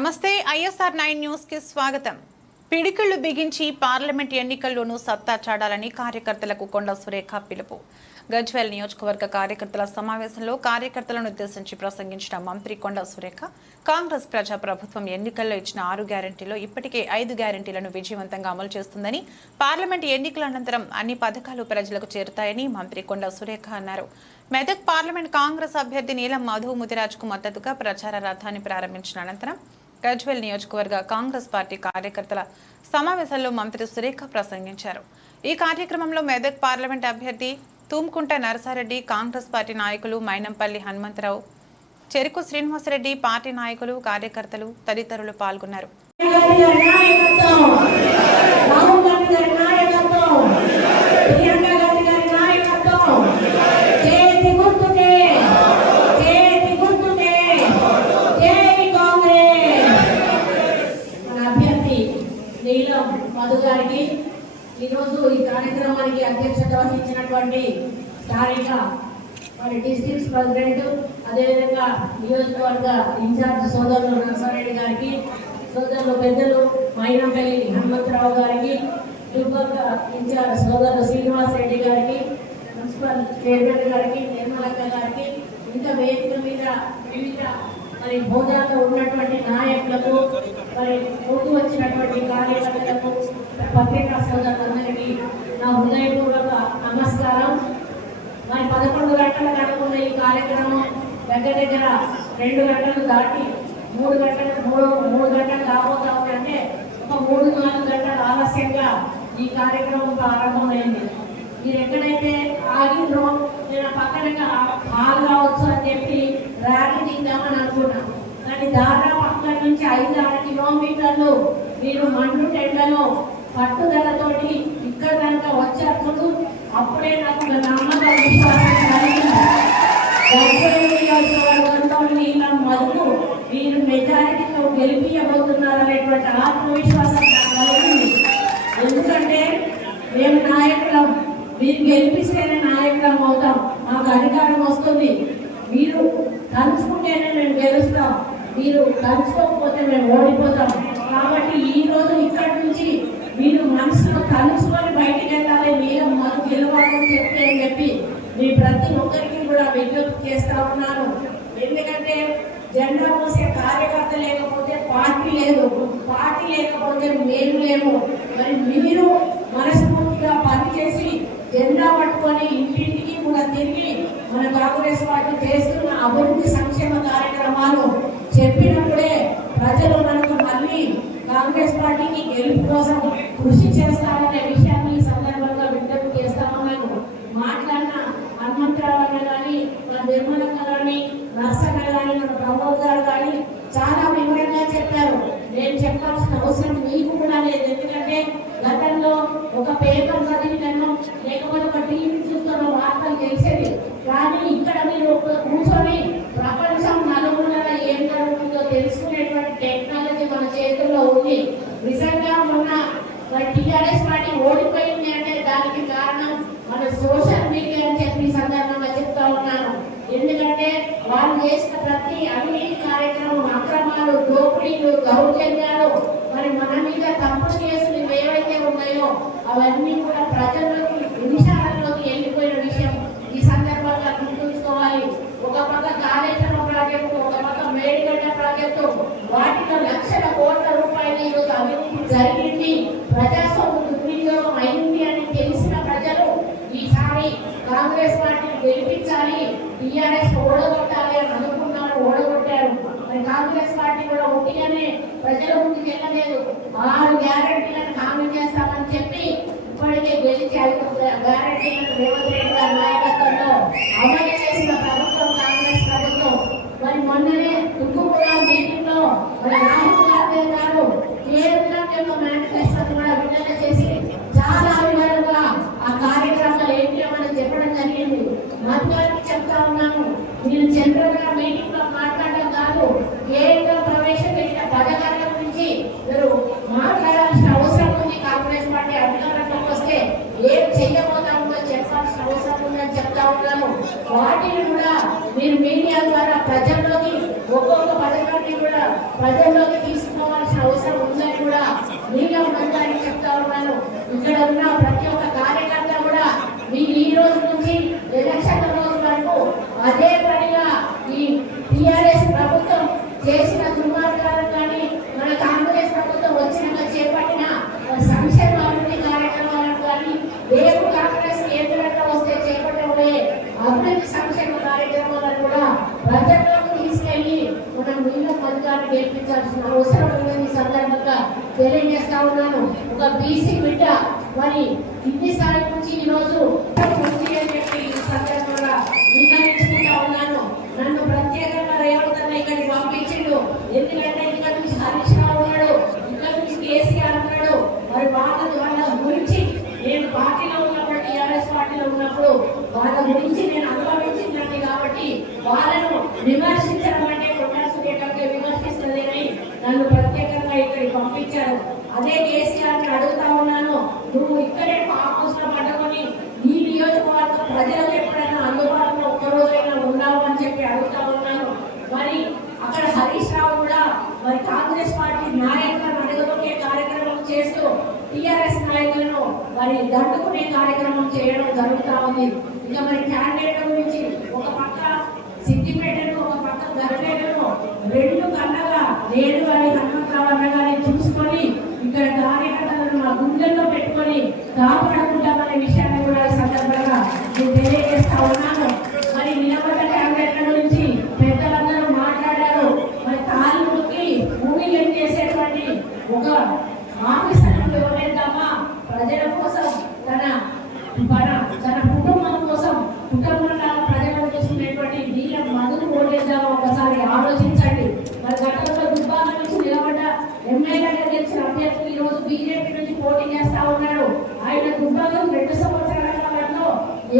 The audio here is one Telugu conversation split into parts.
నమస్తే ఐఎస్ఆర్ 9 న్యూస్ కి స్వాగతం. పిడికిళ్లు బిగించి పార్లమెంట్ ఎన్నికల్లోనూ సత్తా చాటాలని కార్యకర్తలకు కొండ సురేఖ పిలుపు. గజ్వేల్ నియోజకవర్గ కార్యకర్తల సమావేశంలో కార్యకర్తలను ఉద్దేశించి ప్రసంగించిన మంత్రి కొండ సురేఖ కాంగ్రెస్ ప్రజా ప్రభుత్వం ఎన్నికల్లో ఇచ్చిన 6 గ్యారెంటీలో ఇప్పటికే 5 గ్యారెంటీలను విజయవంతంగా అమలు చేస్తుందని, పార్లమెంట్ ఎన్నికల అనంతరం అన్ని పథకాలు ప్రజలకు చేరుతాయని మంత్రి కొండ సురేఖ అన్నారు. మెదక్ పార్లమెంట్ కాంగ్రెస్ అభ్యర్థి నీలం మధు ముదిరాజ్కు మద్దతుగా ప్రచార రథాన్ని ప్రారంభించిన అనంతరం గజ్వేల్ నియోజకవర్గ కాంగ్రెస్ పార్టీ కార్యకర్తల సమావేశంలో మంత్రి సురేఖ ప్రసంగించారు. ఈ కార్యక్రమంలో మెదక్ పార్లమెంట్ అభ్యర్థి తుమ్కుంట నరసారెడ్డి, కాంగ్రెస్ పార్టీ నాయకులు మైనంపల్లి హనుమంతరావు, చెరుకు శ్రీనివాసరెడ్డి, పార్టీ నాయకులు, కార్యకర్తలు తదితరులు పాల్గొన్నారు. మధు గారికి ఈరోజు ఈ కార్యక్రమానికి అధ్యక్షత వహించినటువంటి స్థానిక మరి డిస్ట్రిక్ట్ ప్రెసిడెంట్, అదేవిధంగా నియోజకవర్గ ఇన్ఛార్జ్ సోదరులు నరసారెడ్డి గారికి, సోదరులు పెద్దలు మైనంపల్లి హనుమంతరావు గారికి, దుర్గ ఇన్ఛార్జ్ సోదరులు శ్రీనివాస్ రెడ్డి గారికి, మున్సిపల్ చైర్మన్ గారికి, నిర్మలక్క గారికి, ఇంకా వేదిక మీద వివిధ మరి హోదాలో ఉన్నటువంటి నాయకులకు, మరి ముందు వచ్చినటువంటి కార్యకర్తలకు, పత్రికా సోదరులందరికీ నా హృదయపూర్వక నమస్కారం. మరి 11 గంటలకు అనుకున్న ఈ కార్యక్రమం దగ్గర 2 గంటలు దాటి 3 గంటలు రాబోతా ఉందంటే ఒక 3-4 గంటలు ఆలస్యంగా ఈ కార్యక్రమం ప్రారంభమైంది. మీరు ఎక్కడైతే ఆగిందో నేను పక్కన హాల్ కావచ్చు అని చెప్పి ర్యాలీ తీద్దామని అనుకున్నాను. కానీ దాదాపు అక్కడి నుంచి 5-6 కిలోమీటర్లు మీరు మండు టెండలో పట్టుదలతోటి ఇక్కడ కనుక వచ్చేప్పుడు అప్పుడే నాకు నమ్మకం, విశ్వాసం కలిగింది. మధు మీరు మెజారిటీతో గెలిపించబోతున్నారనేటువంటి ఆత్మవిశ్వాసం నాకు కలిగింది. ఎందుకంటే మేము నాయకులం, మీరు గెలిపిస్తేనే నాయకులం అవుతాం, మాకు అధికారం వస్తుంది. మీరు కలుసుకుంటేనే మేము గెలుస్తాం, మీరు కలుసుకోకపోతే మేము ఓడిపోతాం. కాబట్టి ఈ రోజు ఇక్కడి నుంచి మీరు మనసులో కలుసుకొని బయటికి వెళ్ళాలి, మీరు మాకు గెలవాలని చెప్పి మీ ప్రతి ఒక్కరికి కూడా విజ్ఞప్తి చేస్తా ఉన్నాను. ఎందుకంటే జెండా మోసే కార్యకర్త లేకపోతే పార్టీ లేదు, పార్టీ లేకపోతే మేము లేము. మరి మీరు మనస్ఫూర్తిగా పనిచేసి జెండా పట్టుకొని ఇంటింటికి కూడా తిరిగి మన కాంగ్రెస్ పార్టీ చేస్తున్న అభివృద్ధి సంక్షేమ కార్యక్రమాలు చెప్పినప్పుడే ప్రజలు మనకు మళ్ళీ కాంగ్రెస్ పార్టీకి గెలుపు కోసం కృషి చేస్తారనే విషయాన్ని ఈ సందర్భంగా విజ్ఞప్తి చేస్తా ఉన్నాను. మాట్లాడిన హనుమంతరావు అన్న కానీ, మన నిర్మలక్క కానీ, నర్సన్న కానీ, మన ప్రమోద్ గారు కానీ చాలా వివరంగా చెప్పారు. నేను చెప్పాల్సిన అవసరం మీకు కూడా లేదు. ఎందుకంటే గతంలో ఒక పేపర్ చదివినను లేకపోతే ఒక టీవీ చూస్తున్న వార్తలు తెలిసేది. కానీ ఇక్కడ మీరు కూర్చొని ప్రపంచం నలుగురుల ఏం జరుగుతుందో తెలుసుకునేటువంటి టెక్నాలజీ మన చేతుల్లో ఉంది. నిజంగా మొన్న టీఆర్ఎస్ పార్టీ ఓడిపోయింది అంటే దానికి కారణం మన సోషల్ మీడియా అని చెప్పి సందర్భంగా చెప్తా ఉన్నాను. ఎందుకంటే వాళ్ళు చేసిన ప్రతి అవినీతి కార్యక్రమం, అక్రమాలు, దోపిడీలు, దౌర్జన్యాలు, మరి మన మీద తప్పుడు కేసులు ఏవైతే ఉన్నాయో అవన్నీ కూడా ప్రజల్లోకి, నిమిషాలలోకి వెళ్ళిపోయిన విషయం ఈ సందర్భంగా గుర్తుంచుకోవాలి. ఒక పక్క కాళేశ్వరం ప్రాజెక్టు, ఒక పక్క మేడిగడ్డ ప్రాజెక్టు, వాటిలో లక్షల కోట్ల రూపాయలు ఈరోజు అవినీతి జరిగింది, ప్రజాస్వామ్య దుర్వినియోగం అయింది అని తెలిసిన ప్రజలు ఈసారి కాంగ్రెస్ పార్టీని గెలిపించాలి, టీఆర్ఎస్ ఓడగొట్టాలి అని అనుకున్నారు, ఓడగొట్టారు. మరి కాంగ్రెస్ పార్టీ కూడా ఒట్టిగానే ప్రజల ముందుకు వెళ్ళలేదు. 6 గ్యారెంటీలను హామీ చేస్తామని చెప్పి ఇప్పటికే గెలిచి 5 గ్యారెంటీలను రేవంత్ రెడ్డి గారి నాయకత్వంలో అమలు చేసిన ప్రభుత్వం కాంగ్రెస్ ప్రభుత్వం. మరి మొన్ననే తుక్కుగూడ మీటింగ్ లో మరి రాహుల్ గాంధీ గారు కేంద్రం యొక్క మేనిఫెస్టోని కూడా విడుదల చేసి చాలా వివరంగా ఆ కార్యక్రమాలు ఏంటి అని చెప్పడం జరిగింది. మధ్యాహ్నం చెప్తా ఉన్నాను, మీరు జనరల్ గా మీటింగ్ లో మాట్లాడడం కాదు, కేంద్రం ప్రవేశపెట్టిన పథకాల గురించి మీరు మాట్లాడాల్సిన అవసరం ఉంది. కాంగ్రెస్ పార్టీ అధికారంలోకి వస్తే ఏం చెయ్యబోతామో చెప్పాల్సిన అవసరం ఉందని చెప్తా ఉన్నాను. వాటిని కూడా మీరు మీడియా ద్వారా ప్రజల్లోకి ఒక్కొక్క పథకం కార్యక్రమాన్ని కూడా ప్రజల్లోకి తీసుకోవాల్సిన అవసరం ఉందని కూడా మీడియా మంత్రానికి చెప్తా ఉన్నాను. ఇక్కడ ఉన్న ప్రతి ఒక్క కార్యకర్త కూడా మీరు ఈ రోజు నుంచి ఎలక్షన్ రోజు వరకు అదే పనిగా ఈ టిఆర్ఎస్ ప్రభుత్వం చేసిన దుర్మార్గాలను కానీ మన కాంగ్రెస్ ప్రభుత్వం వచ్చినాక చేపట్టిన సంక్షేమ అభివృద్ధి కార్యక్రమాలను కానీ రేపు కాంగ్రెస్ కేంద్రంలో వస్తే చేపట్టబోయే అభివృద్ధి సంక్షేమ కార్యక్రమాలను కూడా ప్రజల్లోకి తీసుకెళ్లి మనం నీళ్ళ పథకాన్ని గెలిపించాల్సిన అవసరం ఉందని సందర్భంగా తెలియజేస్తా ఉన్నాను. ఒక బీసీ బిడ్డ మరి కింది స్థాయి నుంచి ఈ రోజు అని చెప్పి ఈ సందర్భంగా నిర్ణయించుకుంటా ఉన్నాను. నన్ను ప్రత్యేకంగా రేవంత్ ఇక్కడికి పంపించిండు. ఎందుకంటే ఇక్కడ నుంచి హరీష్ రావు ఉన్నాడు, ఇక్కడ నుంచి కేసీఆర్ ఉన్నాడు. మరి వాళ్ళ గురించి నేను పార్టీలో ఉన్నప్పుడు టీఆర్ఎస్ పార్టీలో ఉన్నప్పుడు వాళ్ళ గురించి నేను అనుభవించిందండి. కాబట్టి వాళ్ళను విమర్శించడం అంటే కొండా సురేఖకి విమర్శిస్తుంది అని నన్ను ప్రత్యేకంగా ఇక్కడికి పంపించారు. అదే కేసీఆర్ ని అడుగుతా ఉన్నాను, నువ్వు ఇక్కడే ఆఫీస్ లో పట్టుకొని ఈ నియోజకవర్గ ప్రజలకు ఎప్పుడైనా అందుబాటులో ఒక్కరోజైనా ఉన్నావు అని చెప్పి అడుగుతా ఉన్నాను. మరి అక్కడ హరీష్ రావు కూడా మరి కాంగ్రెస్ పార్టీ నాయకులను అడుగుతునే కార్యక్రమం చేస్తూ టిఆర్ఎస్ నాయకులను మరి దండుకునే కార్యక్రమం చేయడం జరుగుతా ఉంది. ఇక మరి క్యాండిడేట్ గురించి ఒక పక్క సిద్దిపేటను ఒక పక్క గర్వేలను రెండు కన్నగా నేను కానీ హనుమంతరావు అన్నగాని చూసుకొని ఇక్కడ కార్యకర్తలను మా గుండెల్లో పెట్టుకొని కాపాడుకుంటామనే విషయాన్ని కూడా ఈ సందర్భంగా నేను తెలియజేస్తా ఉన్నాను. మరి నిలబడ్డ క్యాండిడేట్ల గురించి పెద్దలందరూ మాట్లాడారు. మరి తాలూకి ఊరిలో చేసేటువంటి ఒక ఆఫీసర్లు ఎవరైందమ్మా ప్రజల కోసం తన కుటుంబం కోసం కుటుంబంలో ప్రజలను చూసుకునేటువంటి వీళ్ళ మధును ఓటేద్దామో ఒకసారి ఆలోచించండి. మరి గతంలో దుబ్బాక నుంచి నిలబడ్డ ఎమ్మెల్యేగా గెలిచిన అభ్యర్థి ఈ రోజు బీజేపీ నుంచి పోటీ చేస్తా ఉన్నాడు. ఆయన దుబ్బాకం 2 సంవత్సరాల కాలంలో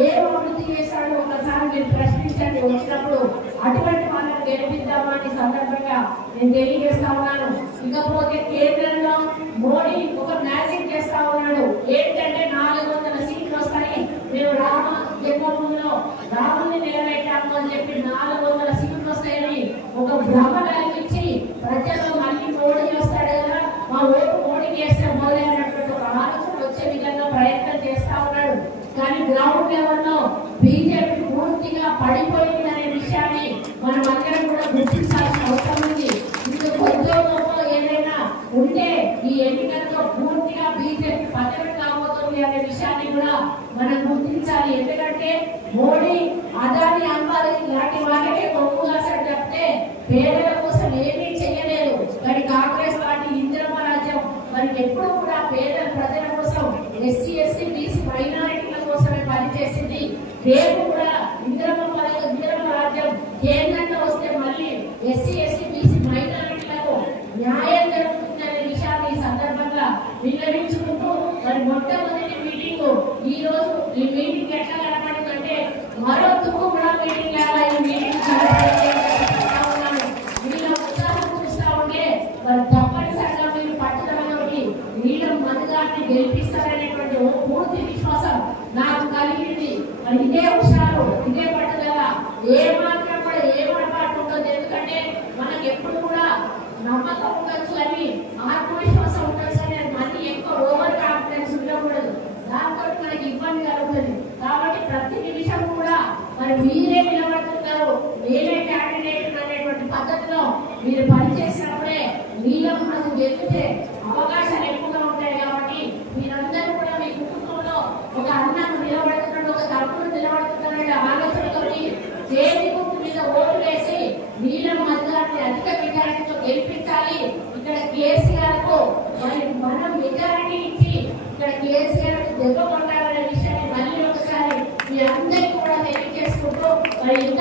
ఏ అభివృద్ధి చేశాడో ఒకసారి మీరు ప్రశ్నించండి. వచ్చినప్పుడు అటువంటి వాళ్ళని గెలిపిద్దామా అని సందర్భంగా నేను తెలియజేస్తా ఉన్నాను. ఇకపోతే కేంద్రంలో మోడీ ఒక మ్యాజిక్ చేస్తా ఉన్నాడు. ఏంటంటే 400 సీట్లు వస్తాయి, మేము రామ జన్మభూమిలో రాముని నిలబెట్టాము అని చెప్పి 400 సీట్లు వస్తాయని ఒక భ్రమ కల్పించి ప్రజల్లో మళ్ళీ మోడీ వస్తాడు కదా, మా ఓటు మోడీకి వేస్తే మోదీ అన్నటువంటి ఒక ఆలోచన వచ్చే విధంగా ప్రయత్నం చేస్తా ఉన్నాడు. కానీ గ్రౌండ్ లెవెల్లో బీజేపీ పూర్తిగా పడిపోయిందనే విషయాన్ని మనం అందరం కూడా గుర్తించాల్సిన అవసరం ఉంది. ఇందుకు ఉద్యోగంలో ఏదైనా ఉంటే ఈ ఎన్నికలతో పూర్తిగా బీజేపీ పతనం కాబోతుంది అనే విషయాన్ని కూడా మనం గుర్తించాలి. ఎందుకంటే మోడీ అదాని అంబానీ లాంటి వాళ్ళకే కొమ్ముగాసాడు తప్పితే పేదల కోసం ఏమీ చేయలేదు. కానీ కాంగ్రెస్ పార్టీ ఇందిరమ్మ రాజ్యం మరి ఎప్పుడు కూడా పేద ప్రజల కోసం ఎస్సీ ఎస్టీ బీసీ మైనారిటీల కోసమే పనిచేసింది. రేపు కూడా ఇందిరమ్మ రాజ్యం కేంద్రంలో వస్తే మళ్ళీ ఎస్సీ ఎస్టీ బీసీ మైనారిటీలకు న్యాయం జరుగుతుందనే విషయాన్ని ఈ సందర్భంగా విన్నవించుకుంటూ మరి మొట్టమొదటి మీటింగ్ ఈ రోజు ఈ మీటింగ్ ఎట్లా కనపడిందంటే మరో తుక్కు కూడా మీటింగ్ లాగా ఈ మీటింగ్ ఉన్నాను. వీళ్ళ ఉత్సాహం చూస్తా ఉంటే మరి తప్పనిసరిగా మీరు పట్టుదలతోటి వీళ్ళ మనుగాన్ని గెలిపిస్తారనేటువంటి పూర్తి విశ్వాసం నాకు కలిగింది. మరి ఇదే హుషారు, ఇదే పట్టుదల ఏ మాత్రం కూడా ఏ పొరపాటు ఉండదు. ఎందుకంటే మనకు ఎప్పుడు కూడా నమ్మకం ఉండొచ్చు అని ఆత్మవిశ్వాసం ఉండొచ్చు అని మళ్ళీ ఎక్కువ ఓవర్ కాన్ఫిడెన్స్ ఉండకూడదు. దాంతో మనకి ఇబ్బంది కలుగుతుంది. కాబట్టి ప్రతి నిమిషం కూడా మరి మీరే నిలబడుతున్నారు, నేనే క్యాండిడేట్ అనేటువంటి పద్ధతిలో మీరు పనిచేసినప్పుడే మీలో మనకు గెలిచే అవకాశాలు ఎక్కువగా ఉంటాయి. కాబట్టి మీరందరూ కూడా మీ కుటుంబంలో ఒక అన్నను నిలబడుతున్నాడు, ఒక తమ్ముడు నిలబడుతున్నాడు ఆలోచనతో చేతి గుర్తు మీద ఓటు వేసి నీలం మధ్యాన్ని అధిక మెజారిటీతో గెలిపించాలి. ఇక్కడ కేసీఆర్ కు మరి మనం మెజారిటీ ఇచ్చి ఇక్కడ కేసీఆర్ దెబ్బ కొట్టాలనే విషయాన్ని మళ్ళీ ఒకసారి మీ అందరికీ కూడా తెలియజేసుకుంటూ మరి ఇంత